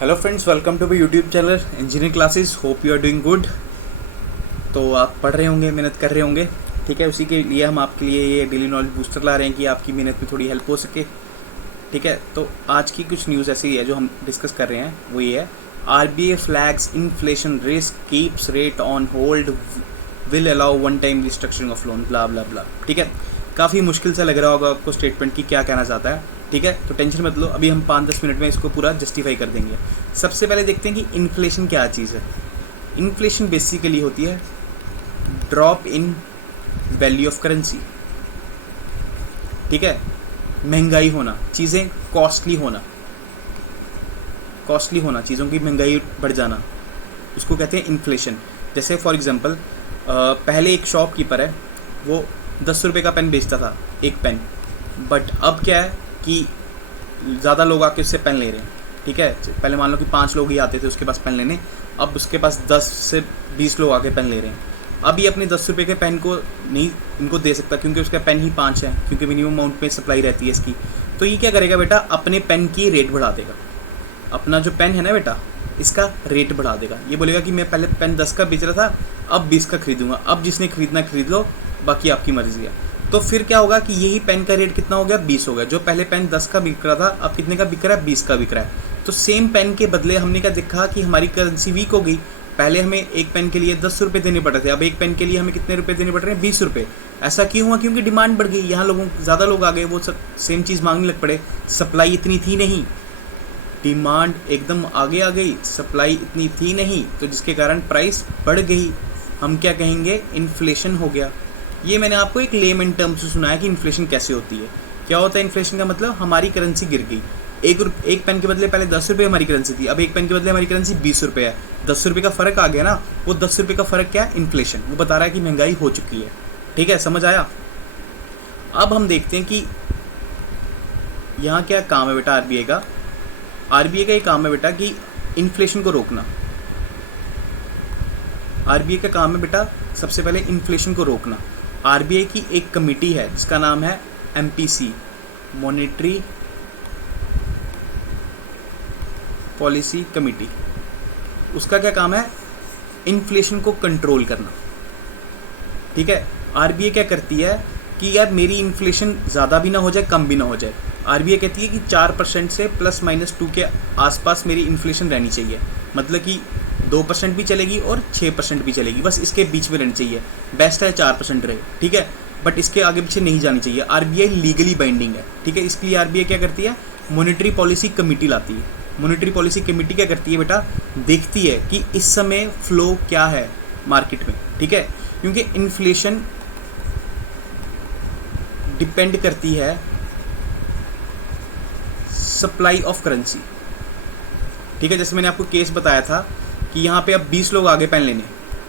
Hello friends, welcome to my YouTube channel engineering classes. Hope you are doing good. तो आप पढ़ रहे होंगे, मेहनत कर रहे होंगे, ठीक है। उसी के लिए हम आपके लिए ये डेली नॉलेज बूस्टर ला रहे हैं कि आपकी मेहनत में थोड़ी हेल्प हो सके, ठीक है। तो आज की कुछ न्यूज़ ऐसी है जो हम डिस्कस कर रहे हैं, वो ये है RBI flags inflation risk keeps rate on hold will allow one time restructuring of loan blah blah blah, ठीक है। काफ़ी मुश्किल से लग रहा होगा आपको स्टेटमेंट की क्या कहना चाहता है, ठीक है। तो टेंशन मत लो, अभी हम 5-10 मिनट में इसको पूरा जस्टिफाई कर देंगे। सबसे पहले देखते हैं कि इन्फ्लेशन क्या चीज़ है। इन्फ्लेशन बेसिकली होती है drop in value of currency, ठीक है। महंगाई होना, चीज़ें कॉस्टली होना, चीज़ों की महंगाई बढ़ जाना, उसको कहते हैं इन्फ्लेशन। जैसे फॉर एग्जांपल पहले एक शॉपकीपर है, वो 10 रुपये का पेन बेचता था, एक पेन। बट अब क्या है कि ज़्यादा लोग आके उससे पेन ले रहे हैं, ठीक है। पहले मान लो कि 5 लोग ही आते थे उसके पास पेन लेने, अब उसके पास 10 से 20 लोग आके पेन ले रहे हैं। अब ये अपने 10 रुपये के पेन को नहीं इनको दे सकता, क्योंकि उसका पेन ही 5 है, क्योंकि मिनिमम अमाउंट में सप्लाई रहती है इसकी। तो ये क्या करेगा बेटा, अपने पेन की रेट बढ़ा देगा। अपना जो पेन है ना बेटा, इसका रेट बढ़ा देगा। ये बोलेगा कि मैं पहले पेन 10 का बेच रहा था, अब 20 का खरीदूंगा, अब जिसने खरीदना खरीद लो, बाकी आपकी मर्जी है। तो फिर क्या होगा कि यही पेन का रेट कितना हो गया, 20 हो गया। जो पहले पेन 10 का बिक रहा था, अब कितने का बिक रहा है, 20 का बिक रहा है। तो सेम पेन के बदले हमने क्या देखा कि हमारी करेंसी वीक हो गई। पहले हमें एक पेन के लिए 10 रुपये देने पड़ रहे थे, अब एक पेन के लिए हमें कितने रुपये देने पड़ रहे हैं, 20 रुपये। ऐसा क्यों हुआ, क्योंकि डिमांड बढ़ गई। यहाँ ज़्यादा लोग आ गए, वो सब सेम चीज़ मांगने लग पड़े। सप्लाई इतनी थी नहीं, डिमांड एकदम आगे आ गई, सप्लाई इतनी थी नहीं, तो जिसके कारण प्राइस बढ़ गई। हम क्या कहेंगे, इन्फ्लेशन हो गया। ये मैंने आपको एक लेमन टर्म से सुनाया कि इन्फ्लेशन कैसे होती है। क्या होता है इन्फ्लेशन का मतलब, हमारी करेंसी गिर गई। एक पेन के बदले पहले 10 रुपये हमारी करेंसी थी, अब एक पेन के बदले हमारी करेंसी 20 रुपये है। 10 रुपये का फ़र्क आ गया ना, वो 10 रुपये का फ़र्क क्या है, इन्फ्लेशन। वो बता रहा है कि महंगाई हो चुकी है, ठीक है, समझ आया। अब हम देखते हैं कि यहाँ क्या काम है बेटा RBI का। RBI का ये काम है बेटा कि इन्फ्लेशन को रोकना। RBI का काम है बेटा सबसे पहले इन्फ्लेशन को रोकना। RBI की एक कमेटी है जिसका नाम है MPC, मॉनेटरी पॉलिसी कमेटी। उसका क्या काम है, इन्फ्लेशन को कंट्रोल करना, ठीक है। RBI क्या करती है कि यार मेरी इन्फ्लेशन ज़्यादा भी ना हो जाए, कम भी ना हो जाए। RBI कहती है कि 4% से ±2 के आसपास मेरी इन्फ्लेशन रहनी चाहिए। मतलब कि 2% भी चलेगी और 6% भी चलेगी, बस इसके बीच में रहनी चाहिए। बेस्ट है 4% रहे, ठीक है, बट इसके आगे पीछे नहीं जानी चाहिए। RBI लीगली बाइंडिंग है, ठीक है। इसके लिए RBI क्या करती है, मॉनेटरी पॉलिसी कमेटी लाती है। मॉनेटरी पॉलिसी कमेटी क्या करती है बेटा, देखती है कि इस समय फ्लो क्या है मार्केट में, ठीक है। क्योंकि इन्फ्लेशन डिपेंड करती है सप्लाई ऑफ करेंसी, ठीक है। जैसे मैंने आपको केस बताया था कि यहाँ पे अब 20 लोग आगे पेन लेने,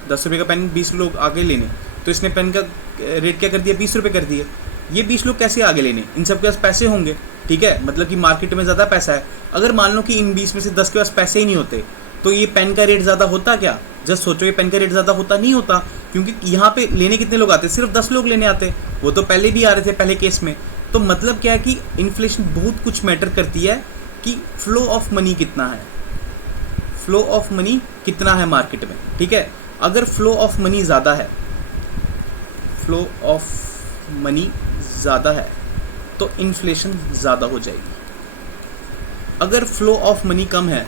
10 रुपये का पेन 20 लोग आगे लेने, तो इसने पेन का रेट क्या कर दिया, 20 रुपये कर दिए। ये 20 लोग कैसे आगे लेने, इन सब के पास पैसे होंगे, ठीक है। मतलब कि मार्केट में ज़्यादा पैसा है। अगर मान लो कि इन 20 में से 10 के पास पैसे ही नहीं होते, तो ये पेन का रेट ज़्यादा होता क्या, जस्ट सोचो, ये पेन का रेट ज़्यादा होता नहीं होता। क्योंकि यहाँ पे लेने कितने लोग आते, सिर्फ 10 लोग लेने आते, वो तो पहले भी आ रहे थे पहले केस में। तो मतलब क्या है कि इन्फ्लेशन बहुत कुछ मैटर करती है कि फ्लो ऑफ मनी कितना है, फ्लो ऑफ मनी कितना है मार्केट में, ठीक है। अगर फ्लो ऑफ मनी ज़्यादा है, फ्लो ऑफ मनी ज़्यादा है, तो इन्फ्लेशन ज़्यादा हो जाएगी। अगर फ्लो ऑफ मनी कम है,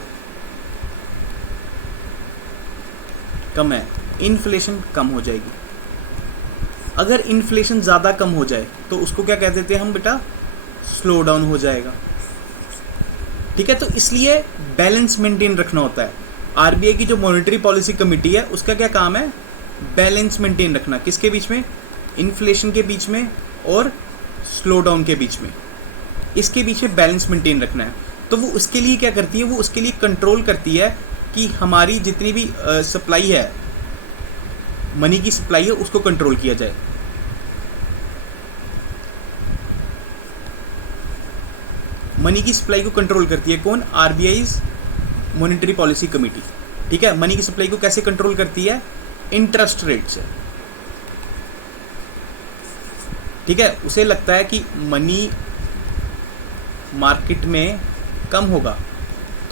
इन्फ्लेशन कम हो जाएगी। अगर इन्फ्लेशन ज़्यादा कम हो जाए तो उसको क्या कह देते हैं हम बेटा, स्लो डाउन हो जाएगा, ठीक है। तो इसलिए बैलेंस मेंटेन रखना होता है। RBI की जो मॉनेटरी पॉलिसी कमेटी है, उसका क्या काम है, बैलेंस मेंटेन रखना। किसके बीच में, इन्फ्लेशन के बीच में और स्लो डाउन के बीच में, इसके बीच में बैलेंस मेंटेन रखना है। तो वो उसके लिए क्या करती है, वो उसके लिए कंट्रोल करती है कि हमारी जितनी भी सप्लाई है, मनी की सप्लाई है, उसको कंट्रोल किया जाए। मनी की सप्लाई को कंट्रोल करती है कौन, RBI मॉनेटरी पॉलिसी कमेटी, ठीक है। मनी की सप्लाई को कैसे कंट्रोल करती है, इंटरेस्ट रेट से, ठीक है। उसे लगता है कि मनी मार्केट में कम होगा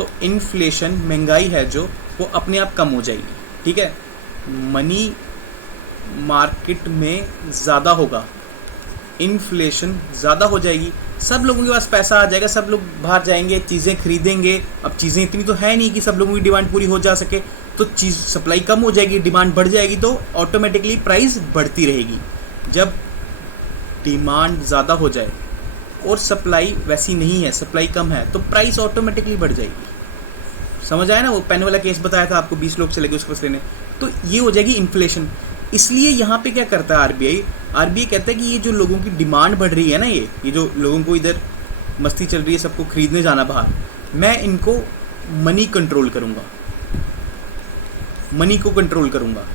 तो इन्फ्लेशन, महंगाई है जो, वो अपने आप कम हो जाएगी, ठीक है। मनी मार्केट में ज़्यादा होगा, इन्फ्लेशन ज़्यादा हो जाएगी, सब लोगों के पास पैसा आ जाएगा, सब लोग बाहर जाएंगे, चीज़ें खरीदेंगे। अब चीज़ें इतनी तो है नहीं कि सब लोगों की डिमांड पूरी हो जा सके, तो चीज़ सप्लाई कम हो जाएगी, डिमांड बढ़ जाएगी, तो ऑटोमेटिकली प्राइस बढ़ती रहेगी। जब डिमांड ज़्यादा हो जाए और सप्लाई वैसी नहीं है, सप्लाई कम है, तो प्राइस ऑटोमेटिकली बढ़ जाएगी। समझ आया ना, वो पेन वाला केस बताया था आपको, 20 लोग चले गए उसको लेने, तो ये हो जाएगी इन्फ्लेशन। इसलिए यहाँ पे क्या करता है आरबीआई कहता है कि ये जो लोगों की डिमांड बढ़ रही है ना, ये जो लोगों को इधर मस्ती चल रही है, सबको खरीदने जाना बाहर, मैं इनको मनी कंट्रोल करूँगा, मनी को कंट्रोल करूँगा।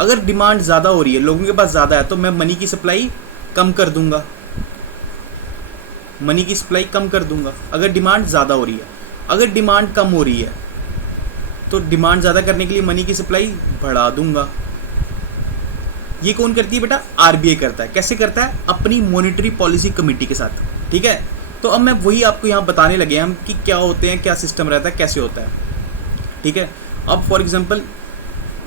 अगर डिमांड ज़्यादा हो रही है, लोगों के पास ज़्यादा है, तो मैं मनी की सप्लाई कम कर दूंगा, मनी की सप्लाई कम कर दूंगा अगर डिमांड ज़्यादा हो रही है। अगर डिमांड कम हो रही है तो डिमांड ज़्यादा करने के लिए मनी की सप्लाई बढ़ा दूंगा। ये कौन करती है बेटा? आरबीआई करता है। कैसे करता है? अपनी मॉनेटरी पॉलिसी कमेटी के साथ, ठीक है। तो अब मैं वही आपको यहाँ बताने लगे हम कि क्या होते हैं, क्या सिस्टम रहता है, कैसे होता है, ठीक है। अब फॉर एग्जांपल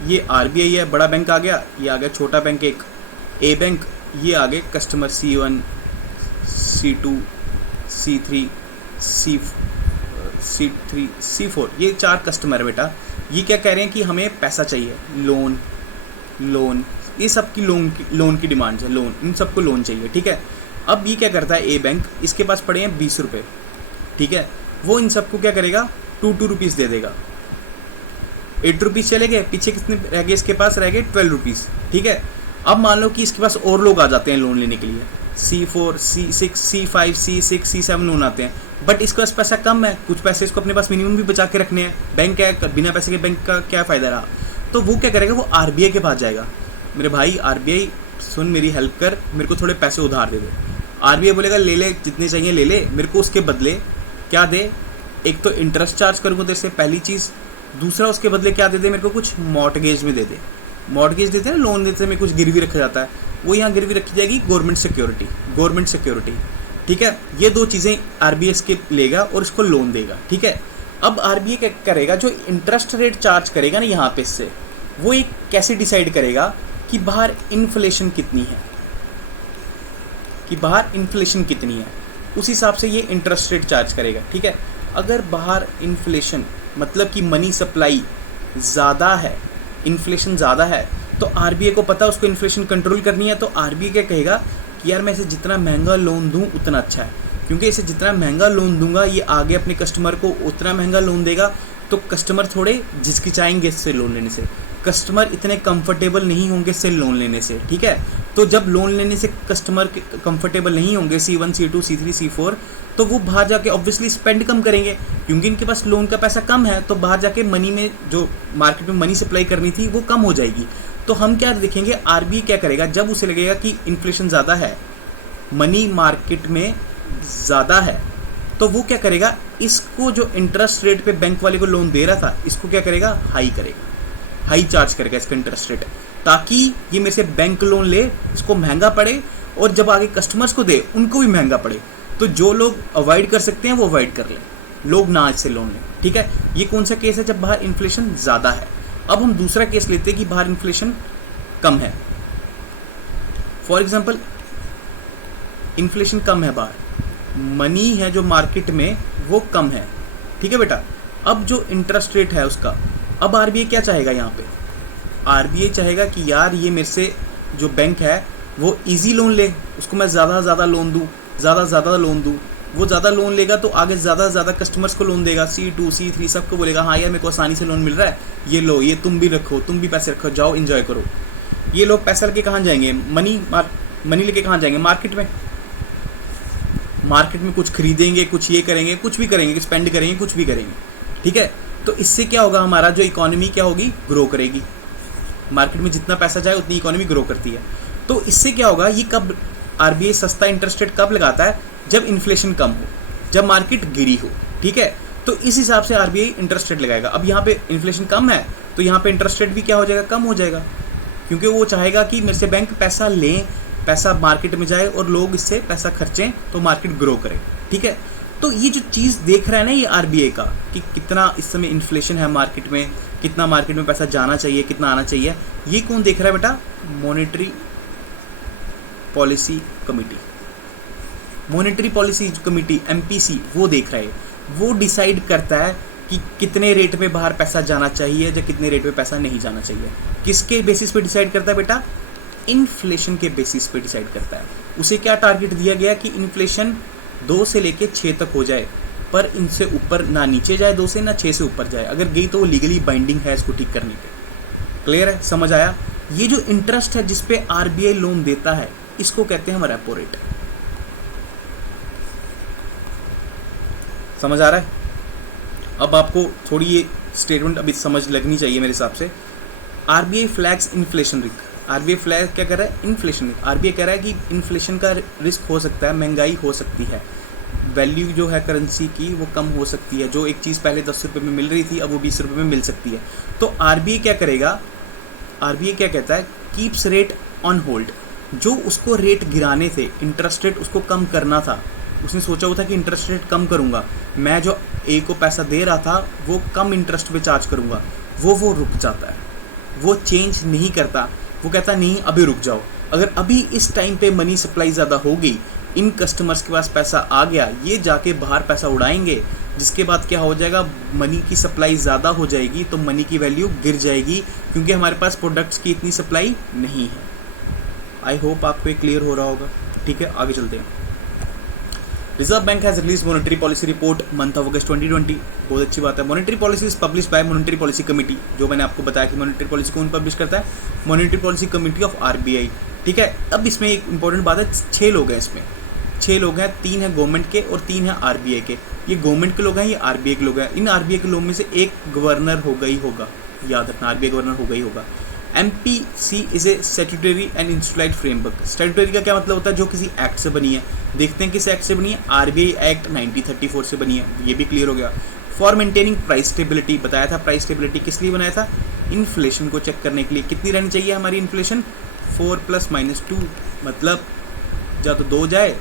ये आरबीआई है, बड़ा बैंक आ गया, ये आ गया छोटा बैंक एक ए बैंक, ये आ गए customer C1 C2 C3 C3 C4, ये 4 कस्टमर है बेटा। ये क्या कह रहे हैं कि हमें पैसा चाहिए, लोन, ये सब की लोन की डिमांड है, लोन, इन सबको लोन चाहिए, ठीक है। अब ये क्या करता है ए बैंक, इसके पास पड़े हैं 20 रुपये, ठीक है। वो इन सबको क्या करेगा, 2 रुपीज़ दे देगा। 8 रुपीज़ चले गए, पीछे कितने रह गए इसके पास? रह गए 12 रुपीज़, ठीक है। अब मान लो कि इसके पास और लोग आ जाते हैं लोन लेने के लिए, C4 C6 C5 C6 C7 loan आते हैं, बट इसके पास पैसा कम है, कुछ पैसे इसको अपने पास मिनिमम भी बचा के रखने हैं। बैंक है, बिना पैसे के बैंक का क्या फ़ायदा रहा? तो वो क्या करेगा, वो आरबीआई के पास जाएगा, मेरे भाई आरबीआई सुन, मेरी हेल्प कर, मेरे को थोड़े पैसे उधार दे दे। आरबीआई बोलेगा ले ले, जितने चाहिए ले ले, मेरे को उसके बदले क्या दे? एक तो इंटरेस्ट चार्ज करूँगा तेरे से, पहली चीज़। दूसरा उसके बदले क्या दे दे? मेरे को कुछ मॉर्टगेज में दे दे। मॉर्टगेज देते हैं ना, लोन देते हैं, में कुछ गिरवी रखा जाता है, वो यहाँ गिरवी रखी जाएगी, गवर्नमेंट सिक्योरिटी, ठीक है। ये 2 चीज़ें आरबीआई के लेगा और इसको लोन देगा, ठीक है। अब आरबीआई क्या करेगा, जो इंटरेस्ट रेट चार्ज करेगा ना यहाँ पे इससे, वो एक कैसे डिसाइड करेगा कि बाहर इन्फ्लेशन कितनी है, उस हिसाब से ये इंटरेस्ट रेट चार्ज करेगा, ठीक है। अगर बाहर इन्फ्लेशन मतलब कि मनी सप्लाई ज़्यादा है, इन्फ्लेशन ज़्यादा है, तो आरबीआई को पता है उसको इन्फ्लेशन कंट्रोल करनी है, तो आरबीआई क्या कहेगा कि यार मैं इसे जितना महंगा लोन दूं उतना अच्छा है, क्योंकि इसे जितना महंगा लोन दूंगा ये आगे अपने कस्टमर को उतना महंगा लोन देगा, तो कस्टमर थोड़े झिझकिचाएंगे इससे लोन लेने से, कस्टमर इतने कंफर्टेबल नहीं होंगे इससे लोन लेने से, ठीक है। तो जब लोन लेने से कस्टमर कंफर्टेबल नहीं होंगे, C1 C2 C3 C4, तो वो बाहर जाके ऑब्वियसली स्पेंड कम करेंगे, क्योंकि इनके पास लोन का पैसा कम है, तो बाहर जाके मनी में, जो मार्केट में मनी सप्लाई करनी थी, वो कम हो जाएगी। तो हम क्या देखेंगे, आरबीआई क्या करेगा, जब उसे लगेगा कि इन्फ्लेशन ज़्यादा है, मनी मार्केट में ज़्यादा है, तो वो क्या करेगा, इसको जो इंटरेस्ट रेट पे बैंक वाले को लोन दे रहा था, इसको क्या करेगा, हाई चार्ज करेगा इसका इंटरेस्ट रेट, ताकि ये मेरे से बैंक लोन ले, इसको महंगा पड़े, और जब आगे कस्टमर्स को दे उनको भी महंगा पड़े। तो जो लोग अवॉइड कर सकते हैं वो अवॉइड कर लें, लोग ना इससे लोन लें, ठीक है। ये कौन सा केस है, जब बाहर इन्फ्लेशन ज़्यादा है। अब हम दूसरा केस लेते हैं कि बाहर इन्फ्लेशन कम है। फॉर एग्जाम्पल इन्फ्लेशन कम है, बाहर मनी है जो मार्केट में वो कम है, ठीक है बेटा। अब जो इंटरेस्ट रेट है उसका, अब आरबीआई क्या चाहेगा, यहाँ पे आरबीआई चाहेगा कि यार ये मेरे से जो बैंक है वो इजी लोन ले, उसको मैं ज़्यादा लोन दूँ, ज़्यादा लोन दूँ, वो ज़्यादा लोन लेगा तो आगे ज़्यादा कस्टमर्स को लोन देगा, C2 C3 सबको बोलेगा हाँ यार मेरे को आसानी से लोन मिल रहा है, ये लो, ये तुम भी रखो, तुम भी पैसे रखो, जाओ एंजॉय करो। ये लोग पैसा लेके कहाँ जाएंगे, मनी लेके कहाँ जाएंगे, मार्केट में कुछ खरीदेंगे, कुछ ये करेंगे, कुछ भी करेंगे, स्पेंड करेंगे, कुछ भी करेंगे, ठीक है। तो इससे क्या होगा, हमारा जो इकोनॉमी क्या होगी, ग्रो करेगी। मार्केट में जितना पैसा जाए उतनी इकोनॉमी ग्रो करती है। तो इससे क्या होगा, ये कब आरबीआई सस्ता इंटरेस्ट रेट कब लगाता है, जब इन्फ्लेशन कम हो, जब मार्केट गिरी हो, ठीक है। तो इस हिसाब से आरबीआई इंटरेस्ट रेट लगाएगा। अब यहाँ पे इन्फ्लेशन कम है तो यहाँ पे इंटरेस्ट रेट भी क्या हो जाएगा, कम हो जाएगा, क्योंकि वो चाहेगा कि मेरे से बैंक पैसा लें, पैसा मार्केट में जाए और लोग इससे पैसा खर्चें, तो मार्केट ग्रो करे, ठीक है। तो ये जो चीज़ देख रहा है ना ये आरबीआई का कि कितना इस समय इन्फ्लेशन है मार्केट में, कितना मार्केट में पैसा जाना चाहिए, कितना आना चाहिए, ये कौन देख रहा है बेटा? Monetary policy committee. Monetary policy committee MPC वो देख रहा है, वो डिसाइड करता है कि कितने रेट पे बाहर पैसा जाना चाहिए या कितने रेट पे पैसा नहीं जाना चाहिए। किसके बेसिस पे डिसाइड करता है बेटा? इन्फ्लेशन के बेसिस पे डिसाइड करता है। उसे क्या टारगेट दिया गया कि इन्फ्लेशन 2 से लेके 6 तक हो जाए, पर इनसे ऊपर ना नीचे जाए 2 से, ना 6 से ऊपर जाए। अगर गई तो वो लीगली बाइंडिंग है इसको ठीक करने पे। क्लियर है? समझ आया? ये जो इंटरेस्ट है जिसपे आरबीआई लोन देता है इसको कहते हैं हम रेपो रेट। समझ आ रहा है? अब आपको थोड़ी ये स्टेटमेंट अभी समझ लगनी चाहिए मेरे हिसाब से। RBI flags inflation risk. RBI flag क्या कर रहा है? इन्फ्लेशन। आरबीआई कह रहा है कि इन्फ्लेशन का रिस्क हो सकता है, महंगाई हो सकती है, वैल्यू जो है करेंसी की वो कम हो सकती है। जो एक चीज़ पहले 10 रुपये में मिल रही थी अब वो 20 रुपये में मिल सकती है। तो आरबीआई क्या करेगा? आरबीआई क्या कहता है? Keeps rate on hold. जो उसको रेट गिराने थे, इंटरेस्ट रेट उसको कम करना था, उसने सोचा हुआ था कि इंटरेस्ट रेट कम करूँगा, मैं जो ए को पैसा दे रहा था वो कम इंटरेस्ट पे चार्ज करूँगा, वो रुक जाता है, वो चेंज नहीं करता। वो कहता नहीं अभी रुक जाओ। अगर अभी इस टाइम पे मनी सप्लाई ज़्यादा हो गई, इन कस्टमर्स के पास पैसा आ गया, ये जाके बाहर पैसा उड़ाएंगे, जिसके बाद क्या हो जाएगा? मनी की सप्लाई ज़्यादा हो जाएगी तो मनी की वैल्यू गिर जाएगी, क्योंकि हमारे पास प्रोडक्ट्स की इतनी सप्लाई नहीं है। आई होप आपको ये क्लियर हो रहा होगा। ठीक है, आगे चलते हैं। Reserve bank has release monetary policy report month of अगस्त 2020। बहुत अच्छी बात है। Monetary policy is publish by monetary policy committee. जो मैंने आपको बताया कि मॉनेटरी पॉलिसी कौन पब्लिश करता है? Monetary policy committee of RBI. ठीक है, अब इसमें एक इंपॉर्टेंट बात है, 6 लोग हैं इसमें। 6 लोग हैं, 3 हैं गवर्नमेंट के और 3 हैं आरबीआई के। ये गवर्नमेंट के लोग हैं, ये आरबीआई के लोग हैं। इन आरबीआई के लोगों में से एक गवर्नर होगा ही होगा, याद रखना, आरबीआई गवर्नर होगा ही होगा। MPC is a statutory and institutionalised framework. Statutory का क्या मतलब होता है? जो किसी एक्ट से बनी है। देखते हैं किस एक्ट से बनी है? आरबीआई एक्ट 1934 से बनी है, ये भी क्लियर हो गया। फॉर मेंटेनिंग प्राइस स्टेबिलिटी, बताया था प्राइस स्टेबिलिटी किस लिए बनाया था? इन्फ्लेशन को चेक करने के लिए। कितनी रहनी चाहिए हमारी इन्फ्लेशन? 4 + -2, मतलब या तो 2 जाए,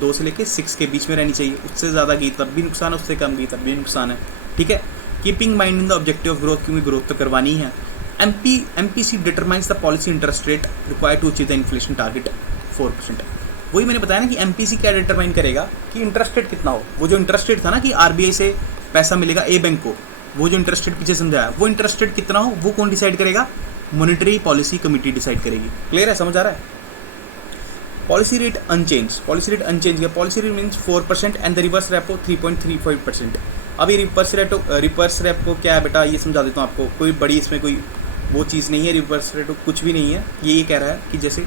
2 से लेके 6 के बीच में रहनी चाहिए। उससे ज़्यादा गई तब भी नुकसान है, उससे कम गई तब भी नुकसान है। ठीक है, keeping mind in the objective of growth, क्योंकि ग्रोथ तो करवानी है। MPC determines the policy interest rate required to achieve the inflation target 4%। वही मैंने बताया ना कि MPC क्या डिटरमाइन करेगा कि इंटरेस्ट रेट कितना हो। वो जो इंटरेस्ट रेट था ना कि आरबीआई से पैसा मिलेगा ए बैंक को, वो जो इंटरेस्ट रेट पीछे समझाया, वो इंटरेस्ट रेट कितना हो वो कौन डिसाइड करेगा? मॉनेटरी पॉलिसी कमेटी डिसाइड करेगी। क्लियर है? समझ आ रहा है? Policy rate unchange. Policy rate unchange है। Policy rate means 4% and the reverse repo 3.35%। अब ये रिवर्स रेपो क्या है बेटा, ये समझा देता हूँ आपको। कोई बड़ी इसमें कोई वो चीज़ नहीं है, रिवर्स रेपो कुछ भी नहीं है। ये कह रहा है कि जैसे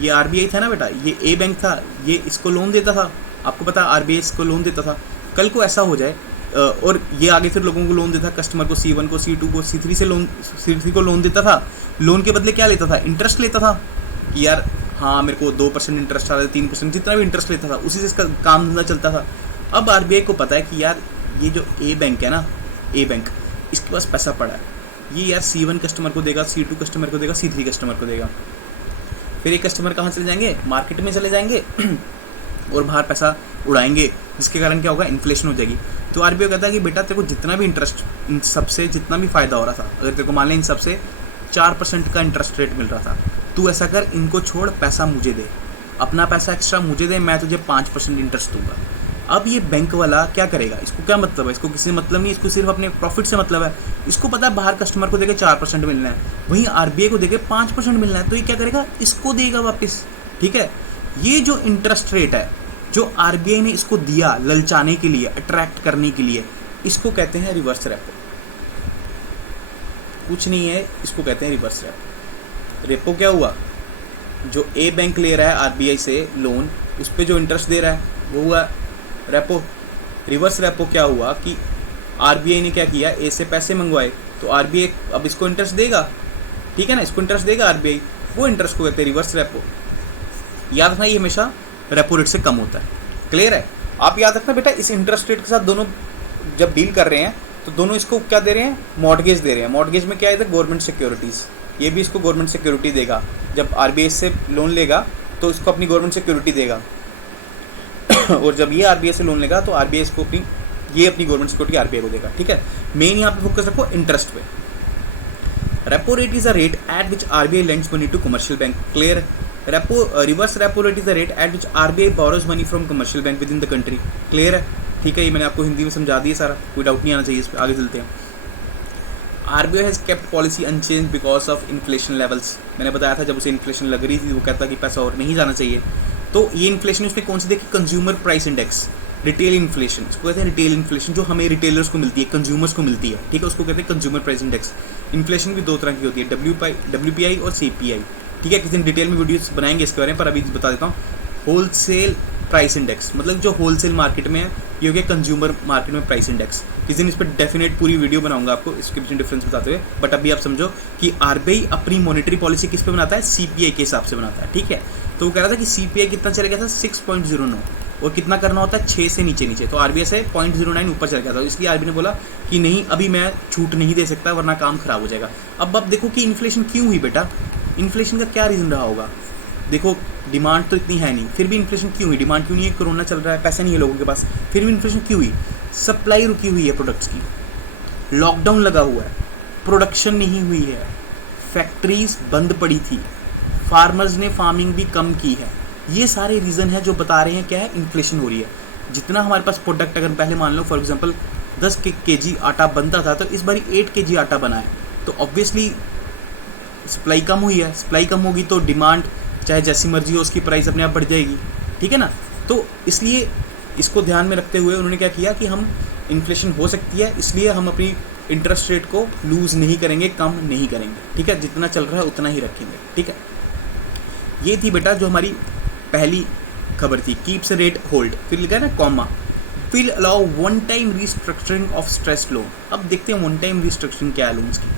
ये आरबीआई था ना बेटा, ये ए बैंक था, ये इसको लोन देता था, आपको पता है आरबीआई इसको लोन देता था। कल को ऐसा हो जाए और ये आगे फिर लोगों को लोन देता, कस्टमर को, C1 को, C2 को, C3 को लोन देता था। लोन के बदले क्या लेता था? इंटरेस्ट लेता था कि यार हाँ मेरे को 2% इंटरेस्ट आ रहा है, 3%, जितना भी इंटरेस्ट लेता था उसी से इसका काम धंधा चलता था। अब आरबीआई को पता है कि यार ये जो ए बैंक है ना, ए बैंक, इसके पास पैसा पड़ा है, ये यार C1 कस्टमर को देगा, C2 कस्टमर को देगा, C3 कस्टमर को देगा। फिर ये कस्टमर कहाँ चले जाएंगे? मार्केट में चले जाएंगे और बाहर पैसा उड़ाएंगे, जिसके कारण क्या होगा? इन्फ्लेशन हो जाएगी। तो आरबीआई कहता है कि बेटा तेरे को जितना भी इंटरेस्ट, इन सबसे जितना भी फ़ायदा हो रहा था, अगर तेरे को मान लें इन सबसे 4% का इंटरेस्ट रेट मिल रहा था, तू ऐसा कर, इनको छोड़, पैसा मुझे दे, अपना पैसा एक्स्ट्रा मुझे दे, मैं तुझे 5% इंटरेस्ट दूंगा। अब ये बैंक वाला क्या करेगा? इसको क्या मतलब है? इसको किसी से मतलब नहीं, इसको सिर्फ अपने प्रॉफिट से मतलब है। इसको पता है बाहर कस्टमर को देके 4% मिलना है, वहीं आरबीआई को देके 5% मिलना है, तो ये क्या करेगा? इसको देगा वापस। ठीक है, ये जो इंटरेस्ट रेट है जो आरबीआई ने इसको दिया ललचाने के लिए, अट्रैक्ट करने के लिए, इसको कहते हैं रिवर्स रेपो। कुछ नहीं है, इसको कहते हैं रिवर्स रेपो। रेपो क्या हुआ? जो ए बैंक ले रहा है आरबीआई से लोन, उस पर जो इंटरेस्ट दे रहा है वो हुआ रेपो। रिवर्स रेपो क्या हुआ कि आरबीआई ने क्या किया, ए से पैसे मंगवाए, तो आरबीआई अब इसको इंटरेस्ट देगा। ठीक है ना, इसको इंटरेस्ट देगा आरबीआई, वो इंटरेस्ट को कहते हैं रिवर्स रेपो। याद रखना ये हमेशा रेपो रेट से कम होता है। क्लियर है? आप याद रखना बेटा, इस इंटरेस्ट रेट के साथ दोनों जब डील कर रहे हैं तो दोनों इसको क्या दे रहे हैं? मॉर्गेज दे रहे हैं। मॉर्गेज में क्या है? Government securities. ये भी इसको गवर्नमेंट सिक्योरिटी देगा। जब आरबीआई से लोन लेगा तो इसको अपनी गवर्नमेंट सिक्योरिटी देगा। और जब ये आरबीआई से लोन लेगा तो आरबीआई इसको अपनी गवर्नमेंट सिक्योरिटी आरबीआई को देगा, ठीक है। मेन यहाँ पे फोकस रखो इंटरेस्ट पे। Repo rate is a rate at which RBI lends money to commercial bank, clear. Reverse repo rate is a rate at which RBI borrows money from commercial bank within the country, clear है, ठीक है। ये मैंने आपको हिंदी में समझा दिया सारा, कोई डाउट नहीं आना चाहिए इस पर। आगे चलते हैं। RBI has kept policy unchanged because of inflation levels. मैंने बताया था जब उसे इन्फ्लेशन लग रही थी वो कहता कि पैसा और नहीं जाना चाहिए। तो ये इन्फ्लेशन उसने कौन सी देखी, consumer price index, retail inflation, इसको कहते हैं रिटेल इन्फ्लेशन, जो हमें रिटेलर्स को मिलती है, कंज्यूमर्स को मिलती है, ठीक है, उसको कहते हैं कंज्यूमर प्राइस इंडेक्स। इन्फ्लेशन भी दो तरह की होती है, WPI और CPI, ठीक है। किसी दिन डिटेल में वीडियोस बनाएंगे इसके बारे में, पर अभी बता देता हूँ। होलसेल प्राइस इंडेक्स मतलब जो होलसेल मार्केट में है, ये हो गया कंज्यूमर मार्केट में प्राइस इंडेक्स। किसी दिन इस पर डेफिनेट पूरी वीडियो बनाऊंगा आपको इसके बीच में डिफरेंस बताते हुए, बट अभी आप समझो कि आरबीआई अपनी मॉनेटरी पॉलिसी किस पे बनाता है, CPI के हिसाब से बनाता है, ठीक है। तो वो कह रहा था कि CPI कितना चला गया था, 6.09, और कितना करना होता है 6 से नीचे, तो आरबीआई से 0.09 ऊपर चल गया था। इसलिए आरबीआई ने बोला कि नहीं अभी मैं छूट नहीं दे सकता वरना काम खराब हो जाएगा। अब देखो कि इन्फ्लेशन क्यों हुई बेटा, इन्फ्लेशन का क्या रीज़न रहा होगा। देखो डिमांड तो इतनी है नहीं, फिर भी इन्फ्लेशन क्यों हुई, डिमांड क्यों नहीं है, कोरोना चल रहा है, पैसा नहीं है लोगों के पास, फिर भी इन्फ्लेशन क्यों हुई, सप्लाई रुकी हुई है प्रोडक्ट्स की, लॉकडाउन लगा हुआ है, प्रोडक्शन नहीं हुई है, फैक्ट्रीज बंद पड़ी थी, फार्मर्स ने फार्मिंग भी कम की है। ये सारे रीज़न है जो बता रहे हैं क्या है, इन्फ्लेशन हो रही है। जितना हमारे पास प्रोडक्ट, अगर पहले मान लो फॉर एग्जांपल 10 kg आटा बनता था, तो इस बारी 8 kg आटा बना है, तो ऑब्वियसली सप्लाई कम हुई है, सप्लाई कम होगी तो डिमांड चाहे जैसी मर्जी हो उसकी प्राइस अपने आप बढ़ जाएगी, ठीक है ना। तो इसलिए इसको ध्यान में रखते हुए उन्होंने क्या किया कि हम इन्फ्लेशन हो सकती है, इसलिए हम अपनी इंटरेस्ट रेट को लूज़ नहीं करेंगे, कम नहीं करेंगे, ठीक है, जितना चल रहा है उतना ही रखेंगे, ठीक है। ये थी बेटा जो हमारी पहली खबर थी, कीप्स रेट होल्ड, फिर लिखा है ना comma, will allow one time restructuring of stress loan. अब देखते हैं वन टाइम रिस्ट्रक्चरिंग क्या है लोन्स की।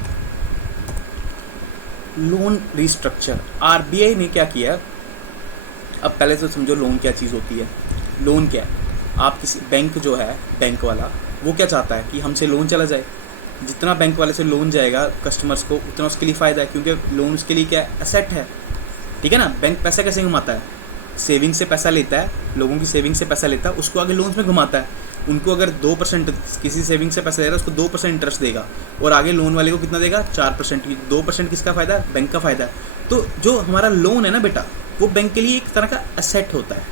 लोन रिस्ट्रक्चर, आरबीआई ने क्या किया, अब पहले तो समझो लोन क्या चीज़ होती है। लोन क्या है, आप किसी बैंक जो है, बैंक वाला वो क्या चाहता है कि हमसे लोन चला जाए, जितना बैंक वाले से लोन जाएगा कस्टमर्स को उतना उसके लिए फ़ायदा है, क्योंकि लोन उसके लिए क्या एसेट है, ठीक है ना। बैंक पैसा कैसे घुमाता है, सेविंग से पैसा लेता है, लोगों की सेविंग से पैसा लेता है, उसको आगे लोन्स में घुमाता है। उनको अगर 2% किसी सेविंग से पैसा दे रहा है उसको 2% इंटरेस्ट देगा, और आगे लोन वाले को कितना देगा, 4%। 2% किसका फ़ायदा है, बैंक का फ़ायदा है। तो जो हमारा लोन है ना बेटा, वो बैंक के लिए एक तरह का एसेट होता है,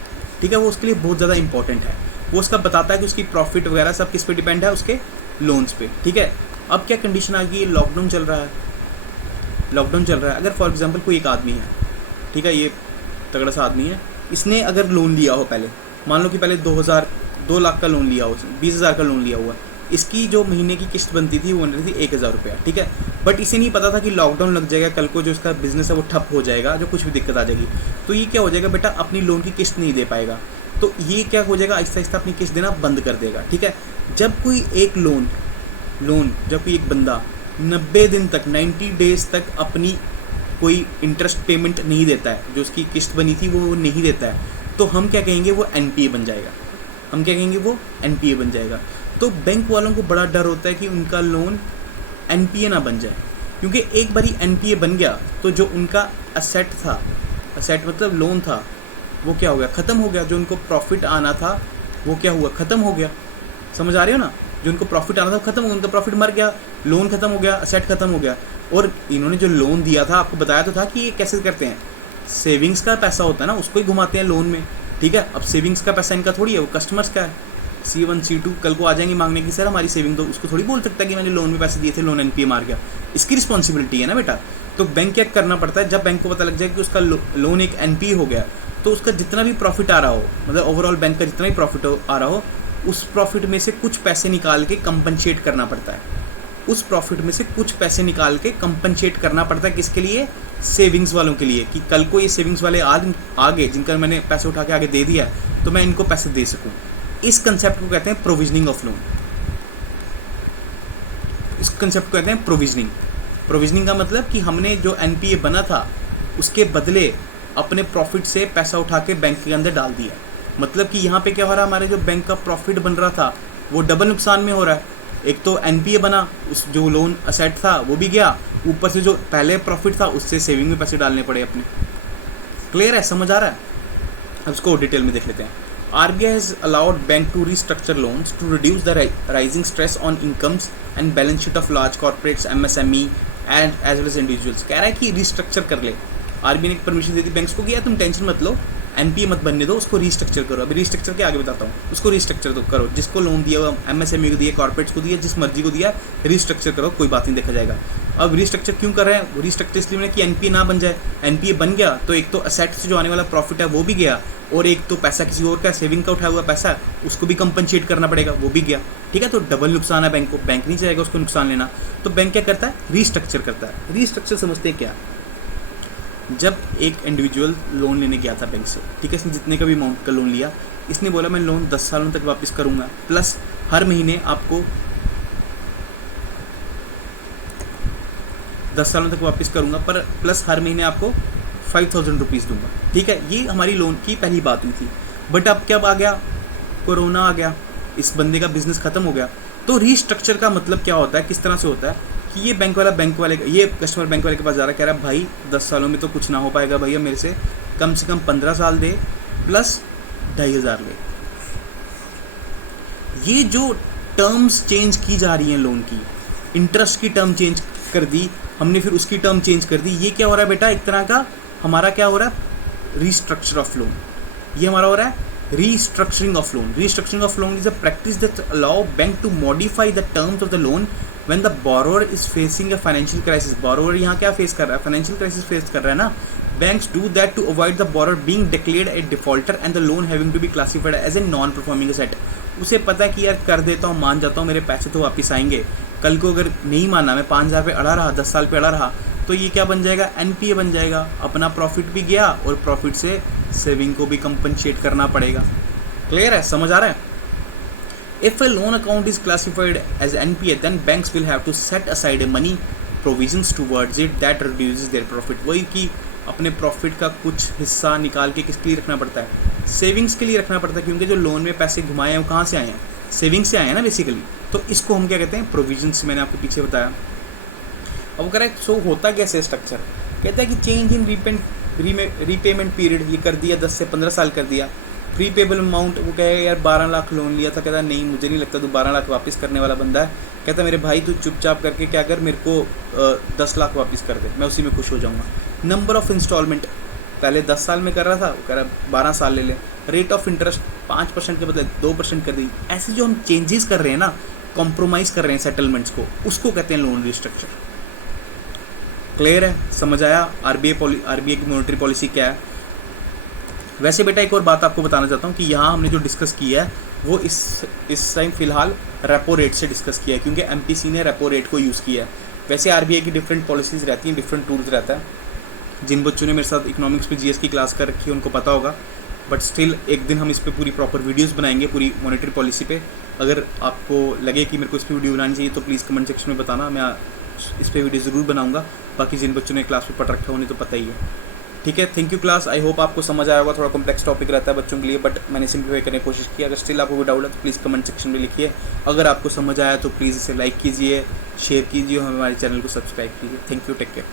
ठीक है, वो उसके लिए बहुत ज़्यादा इंपॉर्टेंट है। वो उसका बताता है कि उसकी प्रॉफिट वगैरह सब किस पे डिपेंड है, उसके लोन्स पे, ठीक है। अब क्या कंडीशन आ गई, लॉकडाउन चल रहा है, लॉकडाउन चल रहा है। अगर फॉर एग्जाम्पल कोई एक आदमी है, ठीक है, ये तगड़ा सा आदमी है, इसने अगर लोन लिया हो पहले, मान लो कि पहले 2 लाख का लोन लिया हो, 20,000 का लोन लिया हुआ, इसकी जो महीने की किस्त बनती थी वो बन रही थी 1,000 रुपया, ठीक है। बट इसे नहीं पता था कि लॉकडाउन लग जाएगा, कल को जो इसका बिजनेस है वो ठप हो जाएगा, जो कुछ भी दिक्कत आ जाएगी, तो ये क्या हो जाएगा बेटा, अपनी लोन की किस्त नहीं दे पाएगा। तो ये क्या हो जाएगा, आहिस्ता आहिस्ता अपनी किस्त देना बंद कर देगा, ठीक है। जब कोई एक जब कोई एक बंदा 90 दिन तक, 90 डेज तक अपनी कोई इंटरेस्ट पेमेंट नहीं देता है, जो उसकी किस्त बनी थी वो नहीं देता है, तो हम क्या कहेंगे, वो NPA बन जाएगा। हम क्या कहेंगे, वो NPA बन जाएगा। तो बैंक वालों को बड़ा डर होता है कि उनका लोन NPA ना बन जाए, क्योंकि एक बारी NPA बन गया तो जो उनका असेट था, असेट मतलब लोन था, वो क्या हो गया, ख़त्म हो गया। जो उनको प्रॉफिट आना था वो क्या हुआ, ख़त्म हो गया। समझ आ रहे हो ना, जो उनको प्रॉफिट आना था खत्म हो गया, उनका प्रॉफिट मर गया, लोन खत्म हो गया, असेट खत्म हो गया। और इन्होंने जो लोन दिया था, आपको बताया तो था कि ये कैसे करते हैं, सेविंग्स का पैसा होता है ना, उसको ही घुमाते हैं लोन में, ठीक है। अब सेविंग्स का पैसा इनका थोड़ी है, वो कस्टमर्स का है। C1 C2 कल को आ जाएंगे मांगने की, सर हमारी सेविंग, तो उसको थोड़ी बोल सकता है कि मैंने लोन में पैसे दिए थे, लोन NPA मार गया, इसकी रिस्पॉन्सिबिलिटी है ना बेटा। तो बैंक क्या करना पड़ता है, जब बैंक को पता लग जाए कि उसका लोन एक NPA हो गया, तो उसका जितना भी प्रॉफिट आ रहा हो, मतलब ओवरऑल बैंक का जितना भी प्रॉफिट आ रहा हो, उस प्रॉफिट में से कुछ पैसे निकाल के कंपनसेट करना पड़ता है। उस प्रॉफिट में से कुछ पैसे निकाल के कंपनसेट करना पड़ता है, किसके लिए, सेविंग्स वालों के लिए, कि कल को ये सेविंग्स वाले आगे जिनका मैंने पैसे उठा के आगे दे दिया, तो मैं इनको पैसे दे सकूं। इस कंसेप्ट को कहते हैं प्रोविजनिंग ऑफ लोन। इस कंसेप्ट को कहते हैं प्रोविजनिंग। प्रोविजनिंग का मतलब कि हमने जो NPA बना था उसके बदले अपने प्रॉफिट से पैसा उठा के बैंक के अंदर डाल दिया। मतलब कि यहाँ पे क्या हो रहा है, हमारे जो बैंक का प्रॉफिट बन रहा था वो डबल नुकसान में हो रहा है। एक तो NPA बना, उस जो लोन असेट था वो भी गया, ऊपर से जो पहले प्रॉफिट था उससे सेविंग में पैसे डालने पड़े अपने। क्लियर है, समझ आ रहा है। अब इसको डिटेल में देख लेते हैं। RBI has allowed bank to restructure loans to reduce the rising stress on incomes and balance sheet of large corporates, MSME and as well as individuals. कह रहा है कि restructure कर ले. RBI ने परमिशन दे दी बैंक्स को कि यार तुम टेंशन मत लो, NPA मत बनने दो, उसको रीस्ट्रक्चर करो. अभी रीस्ट्रक्चर के आगे बताता हूँ. उसको रीस्ट्रक्चर तो करो, जिसको लोन दिया हुआ MSME को दिया, कॉर्पोरेट्स को दिया, जिस मर्जी को दिया, रीस्ट्रक्चर करो, कोई बात नहीं, देखा जाएगा. अब रीस्ट्रक्चर क्यों कर रहे हैं? रीस्ट्रक्चर इसलिए मैंने कि NPA ना बन जाए. NPA बन गया तो एक तो असेट से जो आने वाला प्रॉफिट है वो भी गया, और एक तो पैसा किसी और का सेविंग का उठाया हुआ पैसा है उसको भी कंपनसेट करना पड़ेगा, वो भी गया. ठीक है, तो डबल नुकसान है बैंक को. बैंक नहीं चाहेगा उसको नुकसान लेना, तो बैंक क्या करता है? रीस्ट्रक्चर करता है. रीस्ट्रक्चर समझते हैं क्या? जब एक इंडिविजुअल लोन लेने गया था बैंक से, ठीक है, इसने जितने का भी अमाउंट का लोन लिया, इसने बोला मैं लोन 10 सालों तक वापस करूंगा, प्लस हर महीने आपको 10 सालों तक वापस करूंगा, पर प्लस हर महीने आपको 5,000 रुपीज़ दूंगा. ठीक है, ये हमारी लोन की पहली बात हुई थी. बट अब क्या आ गया? कोरोना आ गया, इस बंदे का बिजनेस खत्म हो गया. तो रीस्ट्रक्चर का मतलब क्या होता है, किस तरह से होता है कि ये बैंक वाले ये कस्टमर बैंक वाले के पास जा रहा है, कह रहा है भाई 10 सालों में तो कुछ ना हो पाएगा भैया, मेरे से कम 15 साल दे प्लस 2,500 ले. ये जो टर्म्स चेंज की जा रही हैं लोन की, इंटरेस्ट की टर्म चेंज कर दी हमने, फिर उसकी टर्म चेंज कर दी. ये क्या हो रहा है बेटा? एक तरह का हमारा क्या हो रहा है? Restructure of loan. ये हमारा हो रहा है restructuring of loan. Restructuring of loan is a practice that allow bank to modify the terms of the loan when the borrower is facing a financial crisis. borrower यहाँ क्या face कर रहा है? फाइनेंशियल क्राइसिस फेस कर रहा है ना. banks do that to avoid the borrower being declared a defaulter and the loan having to be classified as a non-performing asset. उसे पता है कि यार कर देता हूँ, मान जाता हूँ, मेरे पैसे तो वापस आएंगे. कल को अगर नहीं माना, मैं 5,000 पे अड़ा रहा, 10 साल पे अड़ा रहा, तो ये क्या बन जाएगा? NPA बन जाएगा. अपना प्रॉफिट भी गया और प्रॉफिट से सेविंग को भी कंपनसेट करना पड़ेगा. क्लियर है? समझ आ रहा है? If a loan account is classified as NPA, then banks will have to set aside a money provisions towards it that reduces their profit. वही कि अपने प्रॉफिट का कुछ हिस्सा निकाल के किसके लिए रखना पड़ता है? सेविंग्स के लिए रखना पड़ता है, क्योंकि जो लोन में पैसे घुमाए हैं वो कहाँ से आए हैं? सेविंग्स से आए हैं ना बेसिकली. तो इसको हम क्या कहते हैं? प्रोविजंस. मैंने आपको पीछे बताया. अब वो कह रहा है सो होता कैसे स्ट्रक्चर? कहता है कि चेंज इन रीपेमेंट पीरियड ये कर दिया, 10 से 15 साल कर दिया. प्रीपेबल अमाउंट, वो कहे यार 12 लाख लोन लिया था, कहता नहीं मुझे नहीं लगता तू 12 लाख वापस करने वाला बंदा है. कहता मेरे भाई तू चुपचाप करके क्या कर, मेरे को 10 लाख वापस कर दे, मैं उसी में खुश हो जाऊंगा. नंबर ऑफ इंस्टॉलमेंट, पहले 10 साल में कर रहा था, वो कह रहा 12 साल ले ले. रेट ऑफ इंटरेस्ट 5% के बदले 2% कर दी. ऐसे जो हम चेंजेस कर रहे हैं ना, कॉम्प्रोमाइज़ कर रहे हैं सेटलमेंट्स को, उसको कहते हैं लोन रिस्ट्रक्चर. क्लियर है? समझ आया? RBI की मॉनेटरी पॉलिसी क्या है? वैसे बेटा एक और बात आपको बताना चाहता हूँ कि यहाँ हमने जो डिस्कस किया है वो इस टाइम फ़िलहाल रेपो रेट से डिस्कस किया है, क्योंकि MPC ने रेपो रेट को यूज़ किया है. वैसे RBI की डिफरेंट पॉलिसीज़ रहती हैं, डिफरेंट टूल्स रहता है. जिन बच्चों ने मेरे साथ इकोनॉमिक्स पे GS की क्लास कर रखी है उनको पता होगा, बट स्टिल एक दिन हम इस पर पूरी प्रॉपर वीडियोज़ बनाएंगे पूरी मॉनेटरी पॉलिसी पे. अगर आपको लगे कि मेरे को इस पर वीडियो बनानी चाहिए तो प्लीज़ कमेंट सेक्शन में बताना, मैं इस पर वीडियो ज़रूर बनाऊँगा. बाकी जिन बच्चों ने क्लास में पढ़ रखा है उन्हें तो पता ही है. ठीक है, thank you class. I hope आपको समझ आया होगा. थोड़ा कॉम्प्लेक्स टॉपिक रहता है बच्चों के लिए, बट मैंने सिंप्लीफाई करने की कोशिश की. अगर स्टिल आपको कोई डाउट है तो प्लीज़ कमेंट सेक्शन में लिखिए. अगर आपको समझ आया तो प्लीज़ इसे लाइक कीजिए, शेयर कीजिए और हमारे चैनल को सब्सक्राइब कीजिए. Thank you, take care.